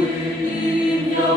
Ім'я